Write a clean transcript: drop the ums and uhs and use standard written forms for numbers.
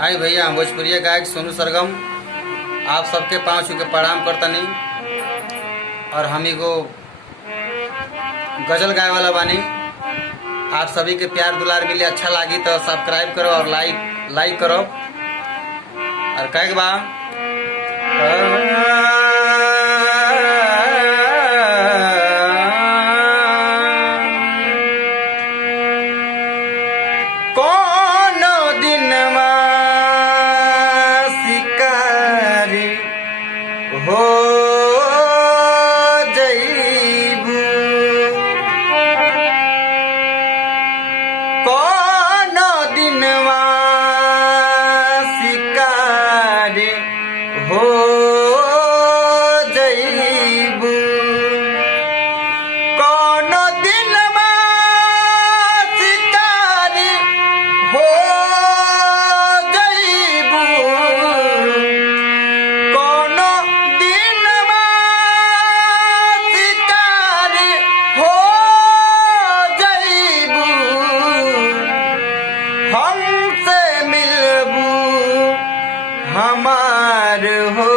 आई भैया हम भोजपुरिया गायक सोनू सरगम आप सबके पाँव छू के प्रणाम करतनी। और हम एगो गजल गाए वाला बानी। आप सभी के प्यार दुलार मिले अच्छा लगी तो सब्सक्राइब करो और लाइक करो। और कहे के बा कोनो दिनमा शिकारी हो जइबू, कोनो दिनमा शिकारी हो जइबू, कोनो दिनमा शिकारी हो जइबू, कोनो दिनमा शिकारी हो जइबू, हमसे मिलबू हमार हो